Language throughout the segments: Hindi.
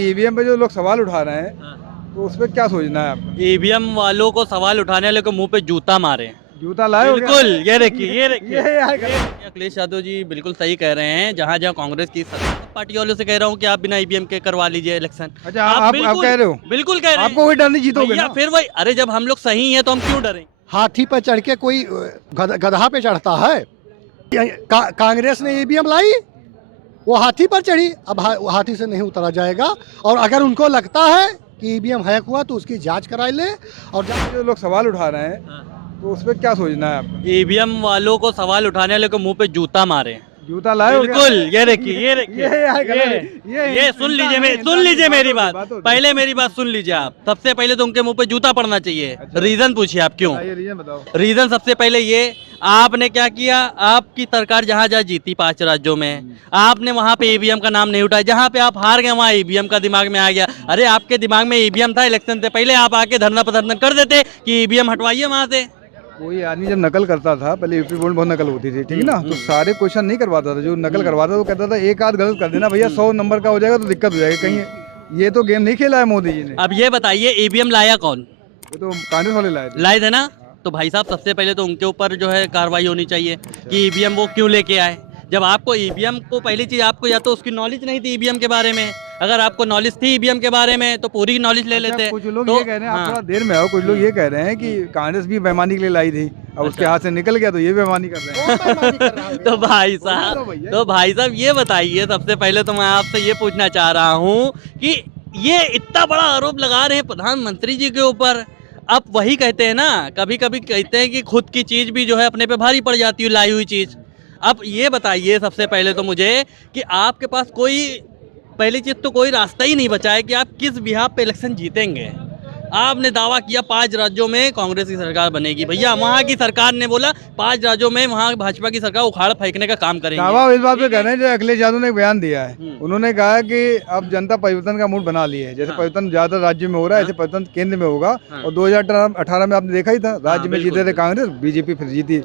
ईवीएम पे जो लोग सवाल उठा रहे हैं तो उस पर क्या सोचना है आपका? ईवीएम वालों को सवाल उठाने वाले को मुंह पे जूता मारे। जूता लाए हो क्या? बिल्कुल, ये देखिए ये देखिए ये यार अखिलेश यादव जी बिल्कुल सही कह रहे हैं। जहाँ जहाँ कांग्रेस की पार्टी वालों से कह रहा हूँ कि आप बिना ईवीएम के करवा लीजिए इलेक्शन। अच्छा, आप कह रहे हो? बिल्कुल कह रहे हैं। आपको कोई डर नहीं, जीतोगे भैया ना? फिर वही, अरे जब हम लोग सही हैं तो हम क्यों डरें? हाथी पर चढ़ के कोई गधा पे चढ़ता है। कांग्रेस ने ईवीएम लाई, वो हाथी पर चढ़ी, अब हाथी से नहीं उतरा जाएगा। और अगर उनको लगता है कि ईवीएम हैक हुआ तो उसकी जांच कराई ले। और जो लोग सवाल उठा रहे हैं तो उस पर क्या सोचना है आपका? ईवीएम वालों को सवाल उठाने वाले को मुंह पे जूता मारे। जूता लाए हो क्या? बिल्कुल, ये देखिए ये देखिए ये यार ये सुन लीजिए मेरी बात। पहले मेरी बात सुन लीजिए आप। सबसे पहले तो उनके मुंह पे जूता पड़ना चाहिए। रीजन पूछिए आप क्यों? रीजन बताओ। रीजन सबसे पहले ये, आपने क्या किया? आपकी सरकार जहाँ जहाँ जीती 5 राज्यों में, आपने वहाँ पे ईवीएम का नाम नहीं उठाया। जहाँ पे आप हार गए वहाँ ईवीएम का दिमाग में आ गया। अरे आपके दिमाग में ईवीएम था इलेक्शन से पहले, आप आके धरना प्रदर्शन कर देते कि ईवीएम हटवाइए वहाँ से। कोई आदमी जब नकल करता था, पहले यूपी बोर्ड में बहुत नकल होती थी, ठीक है ना, तो सारे क्वेश्चन नहीं करवाता था। जो नकल करवाता था वो कहता था एक आध गलत कर देना भैया, 100 नंबर का हो जाएगा तो दिक्कत हो जाएगी कहीं। ये तो गेम नहीं खेला है मोदी जी ने। अब ये बताइए ईवीएम लाया कौन? ये तो कांग्रेस वाले लाए थे ना। तो भाई साहब सबसे पहले तो उनके ऊपर जो है कार्रवाई होनी चाहिए कि ईवीएम वो क्यों लेके आए। जब आपको ईवीएम को, पहली चीज आपको या तो उसकी नॉलेज नहीं थी ईवीएम के बारे में। अगर आपको नॉलेज थी ईवीएम के बारे में तो पूरी नॉलेज ले लेते। कुछ लोग तो ये कह रहे हैं, आप थोड़ा देर में आओ, कुछ लोग ये कह रहे हैं कि कांग्रेस भी बेईमानी के लिए लाई थी, अब उसके हाथ से निकल गया तो ये बेईमानी कर रहे हैं। तो भाई साहब ये बताइए, सबसे पहले तो मैं आपसे ये पूछना चाह रहा हूँ कि ये इतना बड़ा आरोप लगा रहे हैं प्रधानमंत्री जी के ऊपर। अब वही कहते हैं ना, कभी कभी कहते हैं कि खुद की चीज भी जो है अपने पे भारी पड़ जाती है, लाई हुई चीज। अब ये बताइए सबसे पहले तो मुझे कि आपके पास कोई, पहली चीज तो कोई रास्ता ही नहीं बचा है कि आप किस बिहाफ पे इलेक्शन जीतेंगे। आपने दावा किया 5 राज्यों में कांग्रेस की सरकार बनेगी। भैया वहाँ की सरकार ने बोला 5 राज्यों में वहाँ भाजपा की सरकार उखाड़ फेंकने का काम करेंगे। दावा इस बात पे कर रहे हैं, जो अखिलेश यादव ने बयान दिया है, उन्होंने कहा कि अब जनता परिवर्तन का मूड बना ली है। जैसे परिवर्तन ज्यादा राज्य में हो रहा है, ऐसे परिवर्तन केंद्र में होगा। और 2018 में आपने देखा ही था, राज्य में जीते थे कांग्रेस, बीजेपी फिर जीती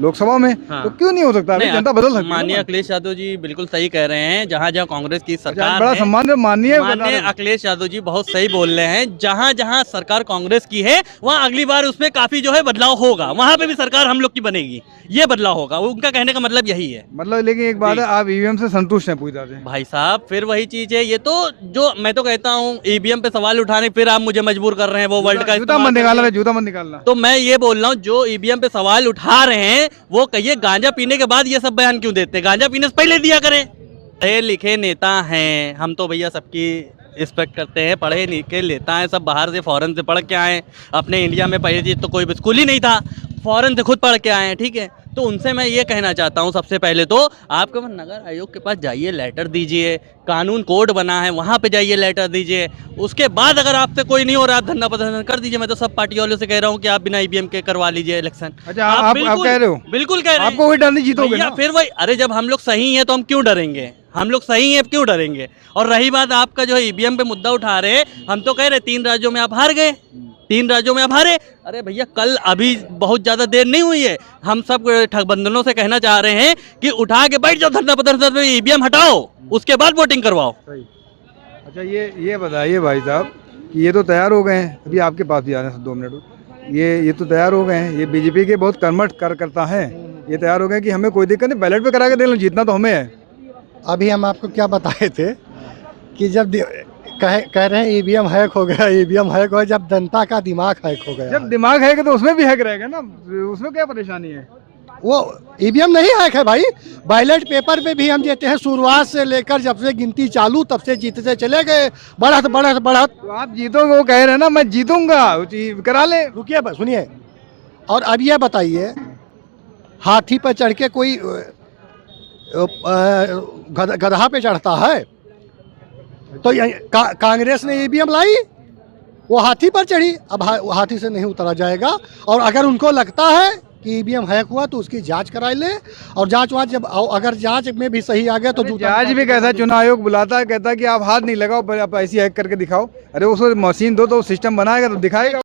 लोकसभा में। तो क्यों नहीं हो सकता? जनता बदल सकती है। माननीय अखिलेश यादव जी बिल्कुल सही कह रहे हैं। जहाँ जहाँ कांग्रेस की सरकार, बड़ा सम्मान माननीय अखिलेश यादव जी बहुत सही बोल रहे हैं। जहाँ जहाँ सरकार कांग्रेस की है वहाँ अगली बार उसमें काफी जो है बदलाव होगा, वहाँ पे भी सरकार हम लोग की बनेगी, ये बदलाव होगा। उनका कहने का मतलब यही है। मतलब लेकिन एक बात है, आप ईवीएम से संतुष्ट हैं पूरी तरह से? भाई साहब फिर वही चीज है, ये तो जो मैं तो कहता हूँ ईवीएम पे सवाल उठाने, फिर आप मुझे मजबूर कर रहे हैं वो वर्ल्ड का जूता मत निकालना, जूता मत निकालना। तो मैं ये बोल रहा हूँ जो ईवीएम पे सवाल उठा रहे हैं वो कहिए गांजा पीने के बाद ये सब बयान क्यों देते? गांजा पीने से पहले दिया करें। पढ़े लिखे नेता हैं हम तो भैया, सबकी रिस्पेक्ट करते हैं। पढ़े लिखे नेता हैं, सब बाहर से फॉरेन से पढ़ के आए। अपने इंडिया में पहली चीज तो कोई स्कूल ही नहीं था, फॉरेन से खुद पढ़ के आए हैं, ठीक है। तो उनसे मैं ये कहना चाहता हूँ, सबसे पहले तो आपके नगर आयोग के पास जाइए, लेटर दीजिए। कानून कोड बना है वहाँ पे जाइए, लेटर दीजिए। उसके बाद अगर आपसे कोई नहीं हो रहा, आप धरना प्रदर्शन कर दीजिए। मैं तो सब पार्टी वालों से कह रहा हूँ कि आप बिना ईवीएम के करवा लीजिए इलेक्शन। अच्छा, आप कह रहे हो? बिल्कुल कह रहे हैं। आपको कोई डर नहीं, जीतोगे ना? फिर वही, अरे जब हम लोग सही हैं तो हम क्यों डरेंगे? हम लोग सही हैं क्यों डरेंगे? और रही बात आपका जो ईवीएम पे मुद्दा उठा रहे हैं, हम तो कह रहे 3 राज्यों में आप हार गए, 3 राज्यों में आप हारे। अरे भैया कल अभी बहुत ज्यादा देर नहीं हुई है, हम सब ठगबंधनों से कहना चाह रहे हैं कि उठा के बैठ जाओ धरना प्रदर्शन में, ईवीएम हटाओ, उसके बाद वोटिंग करवाओ। अच्छा, ये बताइए भाई साहब कि ये तो तैयार हो गए हैं, अभी आपके पास भी आ रहे हैं 2 मिनट। ये तो तैयार हो गए हैं, ये बीजेपी के बहुत कर्मठ कार्यकर्ता हैं, ये तैयार हो गए कि हमें कोई दिक्कत नहीं, बैलेट पे करा के दे लो, जीतना तो हमें है। अभी हम आपको क्या बताए थे कि जब कह रहे हैं ईवीएम हैक हो गया, ईवीएम हैक हो गया, जब जनता का दिमाग हैक हो गया। जब दिमाग हैक है तो उसमें भी हैक रहेगा ना, उसमें क्या परेशानी है? वो ईवीएम नहीं हैक है भाई, बैलेट पेपर पे भी हम देते हैं, शुरुआत से लेकर जब से गिनती चालू तब से जीतते चले गए, बढ़त बढ़त बढ़त। तो आप जीतोगे, वो कह रहे हैं ना मैं जीतूंगा, करा ले। रुकिए सुनिए, और अब ये बताइए, हाथी पर चढ़ के कोई गधा पे चढ़ता है? तो कांग्रेस ने ईवीएम लाई, वो हाथी पर चढ़ी, अब हाथी से नहीं उतरा जाएगा। और अगर उनको लगता है कि ईवीएम हैक हुआ तो उसकी जांच कराई ले। और जांच जब अगर जांच में भी सही आ गया तो जांच भी कहता है, चुनाव आयोग बुलाता है, कहता है कि आप हाथ नहीं लगाओ, आप ऐसी हैक करके दिखाओ। अरे उसको मशीन दो तो सिस्टम बनाएगा तो दिखाएगा।